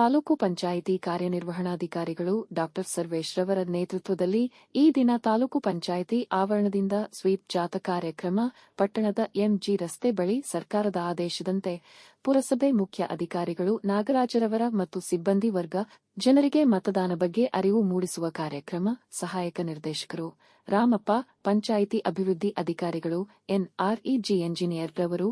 ತಾಲೂಕು ಪಂಚಾಯಿತಿ ಕಾರ್ಯನಿರ್ವಹಣಾಧಿಕಾರಿಗಳು ಡಾ ಸರ್ವೇಶ್ ರವರ ನೇತೃತ್ವದಲ್ಲಿ ಈ ದಿನ ತಾಲೂಕು ಪಂಚಾಯಿತಿ ಆವರಣದಿಂದ ಸ್ವೀಪ್ ಜಾಥಾ ಕಾರ್ಯಕ್ರಮ ಪಟ್ಟಣದ ಎಂಜಿ ರಸ್ತೆ ಬಳಿ ಸರ್ಕಾರದ ಆದೇಶದಂತೆ ಪುರಸಭೆ ಮುಖ್ಯ ಅಧಿಕಾರಿಗಳು ನಾಗರಾಜರವರ ಮತ್ತು ಸಿಬ್ಬಂದಿ ವರ್ಗ ಜನರಿಗೆ ಮತದಾನ ಬಗ್ಗೆ ಅರಿವು ಮೂಡಿಸುವ ಕಾರ್ಯಕ್ರಮ ಸಹಾಯಕ ನಿರ್ದೇಶಕರು ರಾಮಪ್ಪ ಪಂಚಾಯಿತಿ ಅಭಿವೃದ್ಧಿ ಅಧಿಕಾರಿಗಳು ಎನ್ಆರ್ಇಜಿ ಎಂಜಿನಿಯರ್ ರವರು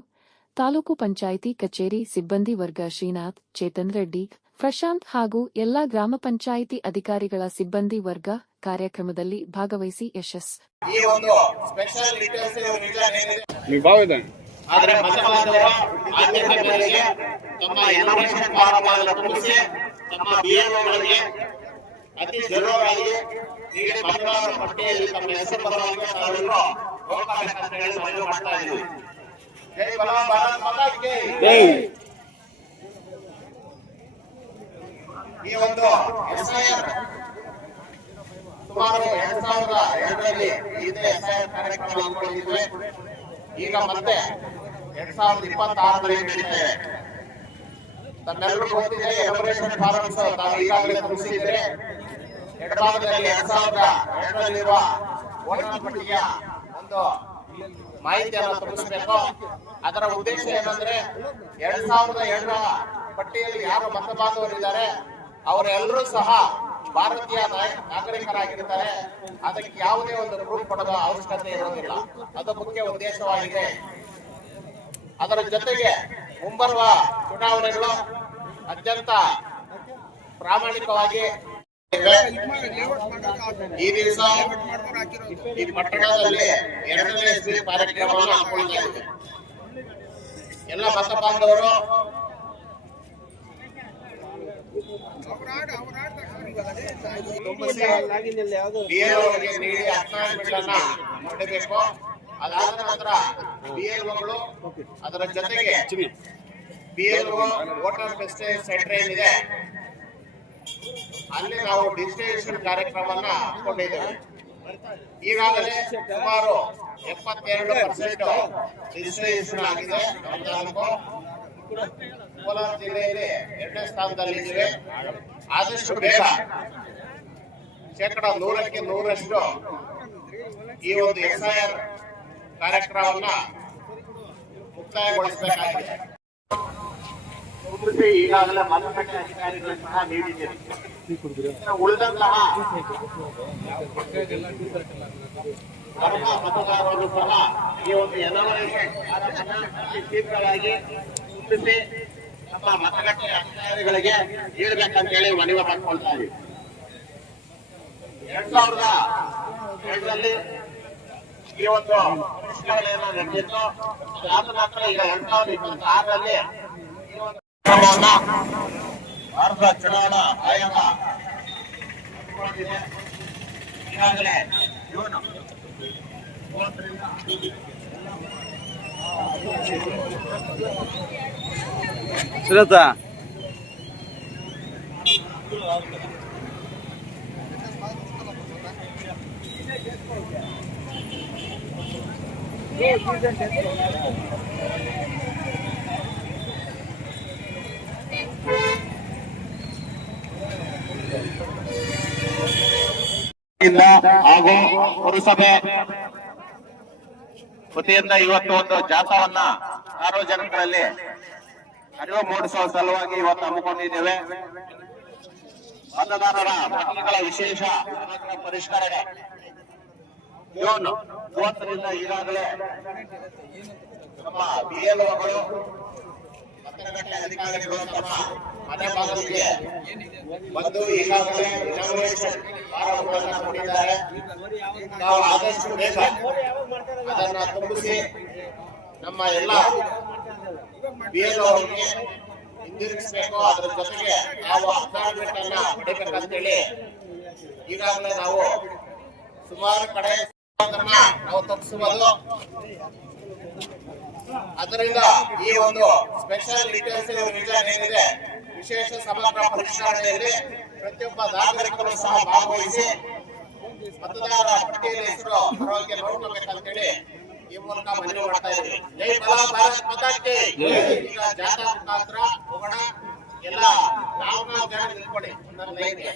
ತಾಲೂಕು ಪಂಚಾಯಿತಿ ಕಚೇರಿ ಸಿಬ್ಬಂದಿ ವರ್ಗ ಶ್ರೀನಾಥ್ ಚೇತನ್ ರೆಡ್ಡಿ ಪ್ರಶಾಂತ್ ಹಾಗೂ ಎಲ್ಲಾ ಗ್ರಾಮ ಪಂಚಾಯಿತಿ ಅಧಿಕಾರಿಗಳ ಸಿಬ್ಬಂದಿ ವರ್ಗ ಕಾರ್ಯಕ್ರಮದಲ್ಲಿ ಭಾಗವಹಿಸಿ ಯಶಸ್ಸು जय भारत माता की जय। ಈ ಒಂದು ಎಸ್ಐಆರ್ ಸುಮಾರು 2002ರಲ್ಲಿ ಇದೇ ಎಸ್ಐಆರ್ ಕಾರ್ಯಕ್ರಮ ಹಮ್ಮಿಕೊಂಡಿದ್ವಿ. ಈಗ ಮತ್ತೆ 2026ರಲ್ಲಿ ನಡೀತಿದೆ. ತಮ್ಮೆಲ್ಲರಿಗೂ ಗೊತ್ತಿದೆ ಎನಮರೇಷನ್ ಫಾರ್ಮ್ಸ್ ತಾವು ಈಗಾಗಲೇ ತುಂಬಿಸಿದ್ರೆ ಎಡಭಾಗದಲ್ಲಿ 2002ರಲ್ಲಿರುವ ವೋಟರ್ ಪಟ್ಟಿಯ ಒಂದು ಮಾಹಿತಿಯನ್ನು ತುಂಬಿಸಬೇಕು. ಅದರ ಉದ್ದೇಶ ಏನಂದ್ರೆ 2002ರ ಪಟ್ಟಿಯಲ್ಲಿ ಯಾರು ಮತ ಬಾಂಧವರಿದ್ದಾರೆ ಅವರೆಲ್ಲರೂ ಸಹ ಭಾರತೀಯ ನಾಗರಿಕರಾಗಿರ್ತಾರೆ. ಅದಕ್ಕೆ ಯಾವುದೇ ಒಂದು ಪ್ರೂಫ್ ಕೊಡೋ ಅವಶ್ಯಕತೆ ಇರೋದಿಲ್ಲ. ಅದು ಮುಖ್ಯ ಉದ್ದೇಶವಾಗಿದೆ. ಅದರ ಜೊತೆಗೆ ಮುಂಬರುವ ಚುನಾವಣೆಗಳು ಅತ್ಯಂತ ಪ್ರಾಮಾಣಿಕವಾಗಿ ಈ ದಿವಸ ಈ ಪಟ್ಟಣದಲ್ಲಿ 2ನೇ ಸ್ವೀಪ್ ಕಾರ್ಯಕ್ರಮವನ್ನು ಹಮ್ಮಿಕೊಳ್ತಾ ಇದ್ದೀವಿ. ಎಲ್ಲ ಮತ ಬಾಂಧವರು ನೀಡಿ ಅಕ್ನಾಲೆಜ್ಮೆಂಟ್ ಅನ್ನ ನೀಡಬೇಕು. ಅದಾದ ನಂತರ ಬಿಎಲ್ಒಗಳು ಅದರ ಜೊತೆಗೆ ಬಿಎಲ್ಒ ವೋಟರ್ ವೆಸ್ಟೇಜ್ ಸೆಂಟರ್ ಏನಿದೆ ಅಲ್ಲಿ ನಾವು ಡಿಜಿಟೈಸೇಷನ್ ಕಾರ್ಯಕ್ರಮವನ್ನ ಹಮ್ಮಿಕೊಂಡಿದ್ದೇವೆ. ಈಗಾಗಲೇ ಸುಮಾರು 72% ಡಿಜಿಟೈಸೇಷನ್ ಆಗಿದೆ. ಕೋಲಾರ ಜಿಲ್ಲೆಯಲ್ಲಿ 2ನೇ ಸ್ಥಾನದಲ್ಲಿದ್ದೇವೆ. ಆದಷ್ಟು ಬೇಗ 100% ಈ ಒಂದು ಎಸ್ಐಆರ್ ಕಾರ್ಯಕ್ರಮವನ್ನ ಮುಕ್ತಾಯಗೊಳಿಸಬೇಕಾಗಿದೆ. ಈಗಾಗಲೇ ಮತಗಟ್ಟೆ ಅಧಿಕಾರಿಗಳು ಸಹ ನೀಡಿದ್ದೇವೆ. ಉಳಿದಂತಹ ಮತದಾರರು ಸಹ ಈ ಒಂದು ಎನಮರೇಷನ್ ಶೀಘ್ರವಾಗಿ ತುಂಬಿಸಿ ನಮ್ಮ ಮತಗಟ್ಟೆ ಅಧಿಕಾರಿಗಳಿಗೆ ನೀಡಬೇಕಂತ ಹೇಳಿ ಮನವಿ ಮಾಡಿಕೊಳ್ತಾ ಇದ್ದೀವಿ. 2002ರಲ್ಲಿ ಈ ಒಂದು ಪರಿಷ್ಕರಣೆಯನ್ನು ನಡೆದಿತ್ತು. ಅದಾದ ನಂತರ ಈಗ 2026ರಲ್ಲಿ ಭಾರತ ಚುನಾವಣಾ ಆಯೋಗ ಈಗಾಗಲೇ ಜೂನ್ 30ರಿಂದ ಶ್ರೀತಾ ಹಾಗೂ ಪುರಸಭೆ ವತಿಯಿಂದ ಇವತ್ತು ಒಂದು ಜಾಥಾವನ್ನ ಸಾರ್ವಜನಿಕರಲ್ಲಿ ಅರಿವು ಮೂಡಿಸುವ ಸಲುವಾಗಿ ಇವತ್ತು ಹಮ್ಮಿಕೊಂಡಿದ್ದೇವೆ. ಮತದಾರರ ಪಟ್ಟಿಗಳ ವಿಶೇಷ ಪರಿಷ್ಕರಣೆ ಜೂನ್ 30ರಿಂದ ಈಗಾಗಲೇ ನಮ್ಮ ಬಿಎಲ್ಒಗಳು ಮತಗಟ್ಟೆ ಅಧಿಕಾರಿಗಳು ತಮ್ಮ ಮನೆ ಬಾಗಿಲಿಗೆ ಬಂದು ಈಗಾಗಲೇ ಇನಾಗ್ರೇಷನ್ ಫಾರಂಗಳನ್ನು ಕೊಟ್ಟಿದ್ದಾರೆ. ನಾವು ಆದಷ್ಟು ಬೇಗ ಅದನ್ನ ತುಂಬಿಸಿ ನಮ್ಮ ಎಲ್ಲ ಬಿಎಲ್ಒಗಳಿಗೆ ಹಿಂದಿರುಗಿಸಬೇಕು. ಅದರ ಜೊತೆಗೆ ನಾವು ಅಕ್ನಾಲೆಜ್ಮೆಂಟ್ ಅನ್ನ ಪಡಿಬೇಕಂತೇಳಿ ಈಗಾಗಲೇ ನಾವು ಸುಮಾರು ಕಡೆ ನಾವು ತಪ್ಪಿಸಬಹುದು. ಅದರಿಂದ ಈ ಒಂದು ಸ್ಪೆಷಲ್ ಡೀಟೇಲ್ಸ್ ರಿವಿಷನ್ ಏನಿದೆ ವಿಶೇಷ ಸಮಗ್ರ ಪರಿಷ್ಕರಣೆಯಲ್ಲಿ ಪ್ರತಿಯೊಬ್ಬ ನಾಗರಿಕರು ಸಹ ಭಾಗವಹಿಸಿ ಮತದಾರರ ಪಟ್ಟಿಯಲ್ಲಿ ಹೆಸರು ಪರವಾಗಿ ನೋಡ್ಕೋಬೇಕಂತೇಳಿ ಈ ಮೂಲಕ ಮನವಿ ಮಾಡ್ತಾ ಇದ್ದೀವಿ. ಜೈ ಭಾರತ್ ಮಾತಾ ಕಿ ಜೈ. ಈಗ ಜಾಥಾ ಮುಖಾಂತರ ಹೋಗೋಣ. ಎಲ್ಲ ನಾಲ್ಕು ಜನ ನಿಲ್ಕೊಡಿ ನನ್ನ ಲೈನ್ಗೆ.